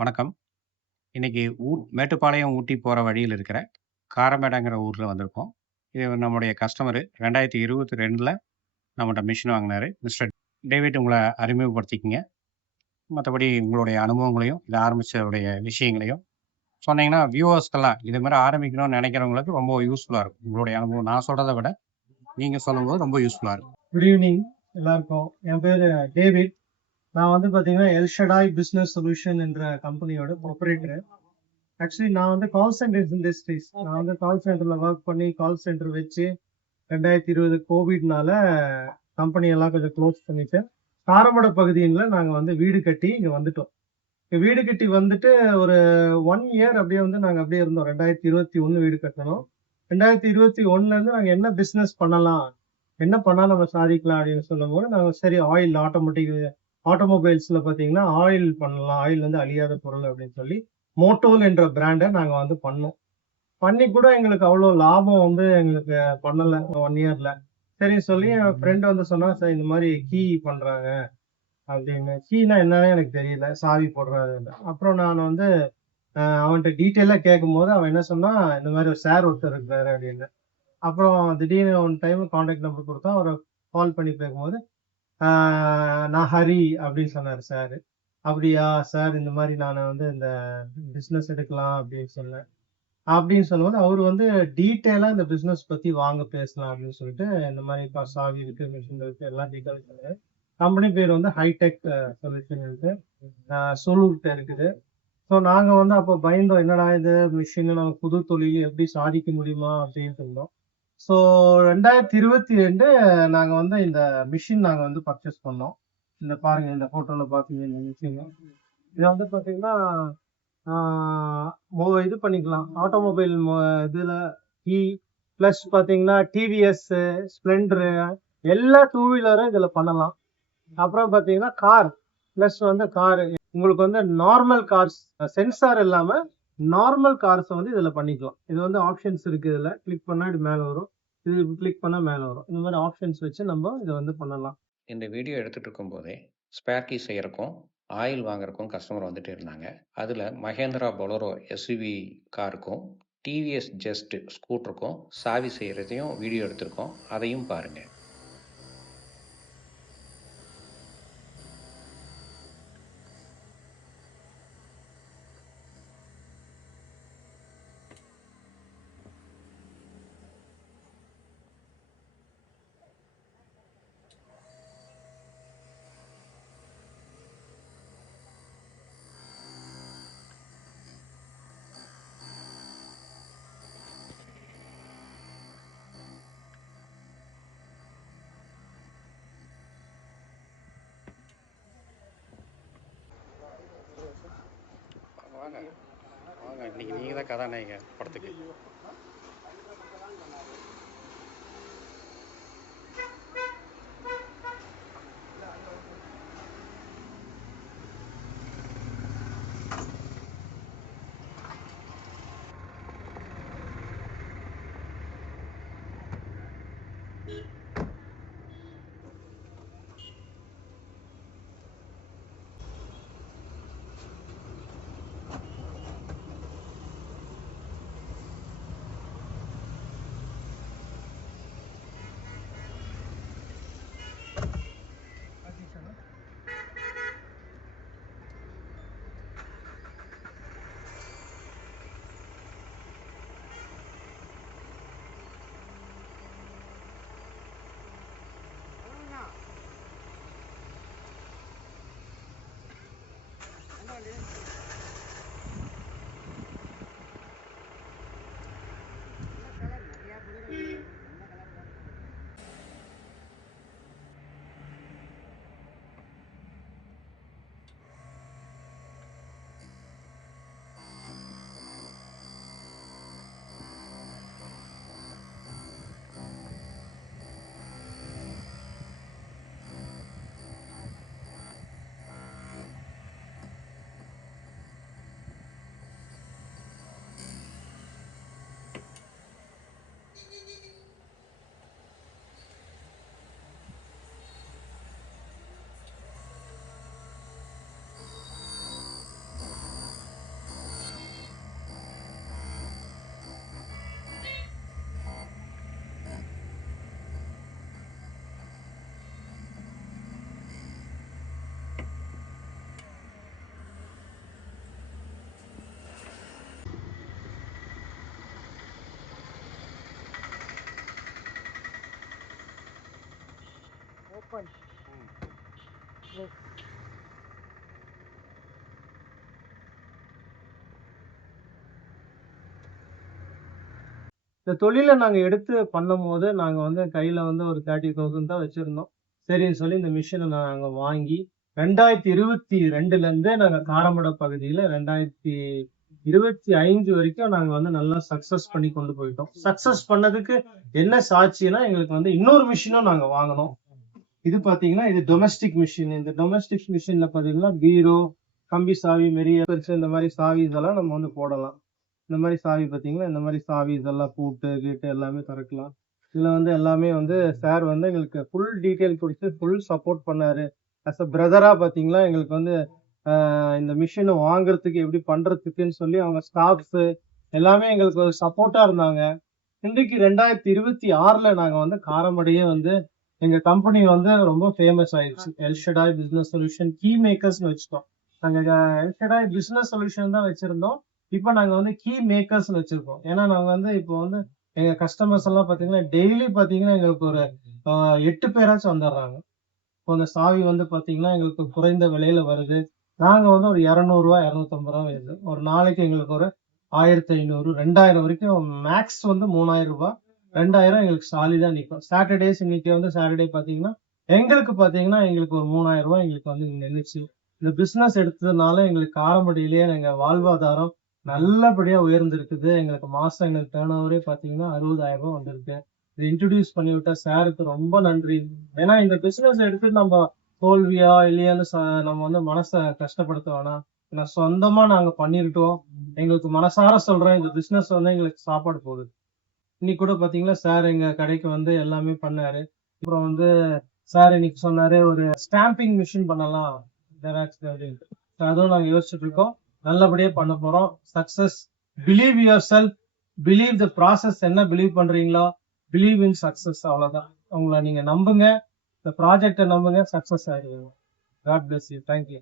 வணக்கம். இன்னைக்கு மேட்டுப்பாளையம், ஊட்டி போற வழியில இருக்கிற காரமேடங்கிற ஊர்ல வந்திருக்கோம். இது நம்முடைய கஸ்டமரு 2022ல நம்மட்ட மிஷின் வாங்குனாரு. மிஸ்டர் டேவிட் உங்கள அறிமுகப்படுத்திக்கங்க. மத்தபடி உங்களுடைய அனுபவங்களையும், இத ஆரம்பிச்சதுடைய விஷயங்களையும் சொன்னீங்கன்னா, வியூவர்ஸ்க்கெல்லாம் இது மாரி ஆரம்பிக்கணும்னு நெனைக்கிறவங்களுக்கு ரொம்ப யூஸ்ஃபுல்லா இருக்கும். உங்களுடைய அனுபவம் நான் சொல்றத விட, நீங்க சொல்லும்போது ரொம்ப யூஸ்ஃபுல்லா இருக்கும். குட் ஈவினிங் எல்லாருக்கும். என் பேரு டேவிட். நான் வந்து பார்த்தீங்கன்னா, எல்ஷடாய் பிசினஸ் சொல்யூஷன் என்ற கம்பெனியோட ப்ரொப்ரைட்டர். ஆக்சுவலி நான் வந்து கால் சென்டர் இண்டஸ்ட்ரீஸ். நான் வந்து கால் சென்டர்ல ஒர்க் பண்ணி கால் சென்டர் வச்சு 2020 கோவிட்னால கம்பெனி எல்லாம் கொஞ்சம் க்ளோஸ் பண்ணிட்டு, காரமடை பகுதியில நாங்க வந்து வீடு கட்டி இங்க வந்துட்டோம். வீடு கட்டி வந்துட்டு ஒரு 1 இயர் அப்படியே வந்து நாங்க அப்படியே இருந்தோம். 2021 வீடு கட்டணும். 2021ல இருந்து நாங்க என்ன பிசினஸ் பண்ணலாம், என்ன பண்ணா நம்ம சாதிக்கலாம் அப்படின்னு சொல்லும்போது நாங்க சரி ஆயில் ஆட்டோமொபைல்ஸ்ல பாத்தீங்கன்னா ஆயில் பண்ணலாம், ஆயில் வந்து அழியாத பொருள் அப்படின்னு சொல்லி மோட்டோல் என்ற பிராண்டை நாங்க வந்து பண்ணோம். பண்ணி கூட எங்களுக்கு அவ்வளவு லாபம் வந்து எங்களுக்கு பண்ணல 1 இயர்ல. சரி சொல்லி என் ஃப்ரெண்ட் வந்து சொன்னா, சார் இந்த மாதிரி கீ பண்றாங்க அப்படின்னு. கீனா என்னன்னு எனக்கு தெரியல, சாவி போடுறாரு. அப்புறம் நான் வந்து அவன்கிட்ட டீட்டெயிலா கேட்கும்போது அவன் என்ன சொன்னா, இந்த மாதிரி ஒரு சார் ஒருத்தர் இருக்காரு அப்படின்னு. அப்புறம் திடீர்னு ஒன் டைம் கான்டாக்ட் நம்பர் கொடுத்தா, அவரை கால் பண்ணி பேசும்போது நான் ஹரி அப்படின்னு சொன்னார் சார். அப்படியா சார், இந்த மாதிரி நான் வந்து இந்த பிசினஸ் எடுக்கலாம் அப்படின்னு சொன்னேன். அப்படின்னு சொல்லும்போது அவர் வந்து டீட்டெயிலா இந்த பிசினஸ் பத்தி வாங்க பேசலாம் அப்படின்னு சொல்லிட்டு, இந்த மாதிரி இப்போ சாவி இருக்கு, மிஷின் இருக்கு, எல்லாம் டீட்டெயில் சொன்னாரு. கம்பெனி பேர் வந்து ஹைடெக் சொல்யூஷன் இருக்கு, சூலூர்கிட்ட இருக்குது. ஸோ நாங்க வந்து அப்போ பயந்தோம், என்னடா இது மிஷின், நம்ம புது தொழில் எப்படி சாதிக்க முடியுமா அப்படின்னு இருந்தோம். ஸோ 2022 நாங்க வந்து இந்த மிஷின் நாங்க வந்து பர்ச்சேஸ் பண்ணோம். இந்த பாருங்க, இந்த போட்டோல பாத்தீங்க இந்த மிஷின். இது வந்து பாத்தீங்கன்னா இது பண்ணிக்கலாம் ஆட்டோமொபைல் இதுல பிளஸ் பாத்தீங்கன்னா டிவிஎஸ், ஸ்பிளெண்டர், எல்லா டூ வீலரும் இதுல பண்ணலாம். அப்புறம் பாத்தீங்கன்னா கார் பிளஸ் வந்து கார் உங்களுக்கு வந்து நார்மல் கார்ஸ், சென்சார் இல்லாம நார்மல் கார்ஸ் வந்து இதுல பண்ணிக்கலாம். இது வந்து ஆப்ஷன்ஸ் இருக்கு, இதுல கிளிக் பண்ணா இது மேல வரும், இது கிளிக் பண்ணா மேல வரும். இந்த மாதிரி ஆப்ஷன்ஸ் வச்சு நம்ம இதை வந்து பண்ணலாம். இந்த வீடியோ எடுத்துட்டு இருக்கும்போதே ஸ்பேர் கீ செய்யறக்கும் ஆயில் வாங்குறக்கும் கஸ்டமர் வந்துட்டு இருந்தாங்க. அதில் மகேந்திரா பொலரோ எஸ்யூவி காருக்கும் டிவிஎஸ் ஜஸ்ட் ஸ்கூட்டருக்கும் சாவி செய்கிறதையும் வீடியோ எடுத்திருக்கோம். அதையும் பாருங்கள். வாங்க வாங்க, இன்னைக்கு நீங்கள் தான் கதாநாயகன் படத்துக்கு. இந்த தொழிலை நாங்க எடுத்து பண்ணும்போது நாங்க வந்து கையில வந்து ஒரு 30,000 தான் வச்சிருந்தோம். சரின்னு சொல்லி இந்த மிஷினை நாங்க வாங்கி 2022ல இருந்தே நாங்க காரமடை பகுதியில 2025 வரைக்கும் நாங்க வந்து நல்லா சக்சஸ் பண்ணி கொண்டு போயிட்டோம். சக்சஸ் பண்ணதுக்கு என்ன சாட்சினா எங்களுக்கு வந்து இன்னொரு மிஷினும் நாங்க வாங்கினோம். இது பாத்தீங்கன்னா இது டொமஸ்டிக் மிஷின். இந்த டொமஸ்டிக் மிஷின்ல பாத்தீங்கன்னா பீரோ, கம்பி சாவி, மெரிய பெருசு இந்த மாதிரி சாவி இதெல்லாம் நம்ம வந்து போடலாம். இந்த மாதிரி சாவி பாத்தீங்கன்னா இந்த மாதிரி சாவி இதெல்லாம் பூட்டு கீட்டு எல்லாமே திறக்கலாம். இதுல வந்து எல்லாமே வந்து சார் வந்து எங்களுக்கு ஃபுல் டீட்டெயில் கொடுத்து ஃபுல் சப்போர்ட் பண்ணாரு. அஸ் அ பிரதரா பாத்தீங்கன்னா எங்களுக்கு வந்து இந்த மிஷினை வாங்குறதுக்கு எப்படி பண்றதுக்குன்னு சொல்லி அவங்க ஸ்டாஃப்ஸ் எல்லாமே எங்களுக்கு ஒரு சப்போர்ட்டா இருந்தாங்க. இன்றைக்கு 2026ல நாங்க வந்து காரமடையே வந்து எங்க கம்பெனி வந்து ரொம்ப ஃபேமஸ் ஆயிடுச்சு. எல்ஷடாய் பிசினஸ் சொல்யூஷன் கீ மேக்கர்ஸ்னு வச்சுட்டோம். நாங்க எல்ஷடாய் பிசினஸ் சொல்யூஷன் தான் வச்சிருந்தோம். இப்போ நாங்க வந்து கீ மேக்கர்ஸ்னு வச்சிருக்கோம். ஏன்னா நாங்க வந்து இப்போ வந்து எங்க கஸ்டமர்ஸ் எல்லாம் பாத்தீங்கன்னா டெய்லி பாத்தீங்கன்னா எங்களுக்கு ஒரு 8 பேராச்சும் வந்துடுறாங்க. இப்போ அந்த சாவி வந்து பாத்தீங்கன்னா எங்களுக்கு குறைந்த விலையில வருது. நாங்க வந்து ஒரு 200 ரூபாய் 250 ரூபாய் வருது. ஒரு நாளைக்கு எங்களுக்கு ஒரு 1500 2000 வரைக்கும் மேக்ஸ் வந்து 3000 ரூபாய் 2000 எங்களுக்கு சாலிடா நிற்கும். சாட்டர்டேஸ் இன்னைக்கு வந்து சாட்டர்டே பாத்தீங்கன்னா எங்களுக்கு ஒரு 3000 ரூபாய் எங்களுக்கு வந்து நின்றுச்சு. இந்த பிசினஸ் எடுத்ததுனால எங்களுக்கு காரமடையிலேயே எங்க வாழ்வாதாரம் நல்லபடியா உயர்ந்திருக்குது. எங்களுக்கு மாசம் எங்களுக்கு டேர்ன் ஓவரே பாத்தீங்கன்னா 60,000 ரூபாய் வந்திருக்கு. இதை இன்ட்ரடியூஸ் பண்ணி விட்ட சாருக்கு ரொம்ப நன்றி. ஏன்னா இந்த பிசினஸ் எடுத்து நம்ம தோல்வியா இல்லையான்னு நம்ம வந்து மனசை கஷ்டப்படுத்த வேணாம். நான் சொந்தமா நாங்க பண்ணிருக்கோம். எங்களுக்கு மனசார சொல்றேன், இந்த பிசினஸ் வந்து எங்களுக்கு சாப்பாடு போகுது. இன்னைக்கு கூட பாத்தீங்கன்னா சார் எங்க கடைக்கு வந்து எல்லாமே பண்ணாரு. அப்புறம் வந்து சார் இன்னைக்கு சொன்னாரு ஒரு ஸ்டாம்பிங் மிஷின் பண்ணலாம் ஜெராக்ஸ் அப்படின்ட்டு. அதுவும் நாங்க யோசிச்சுட்டு இருக்கோம். நல்லபடியா பண்ண போறோம். Success. Believe yourself, believe the process. என்ன பிலீவ் பண்றீங்களோ பிலீவ் இன் சக்சஸ். அவ்வளவுதான். உங்களை நீங்க நம்புங்க, இந்த ப்ராஜெக்டை நம்புங்க, சக்சஸ் ஆயிடுவீங்க. God bless you. தேங்க்யூ.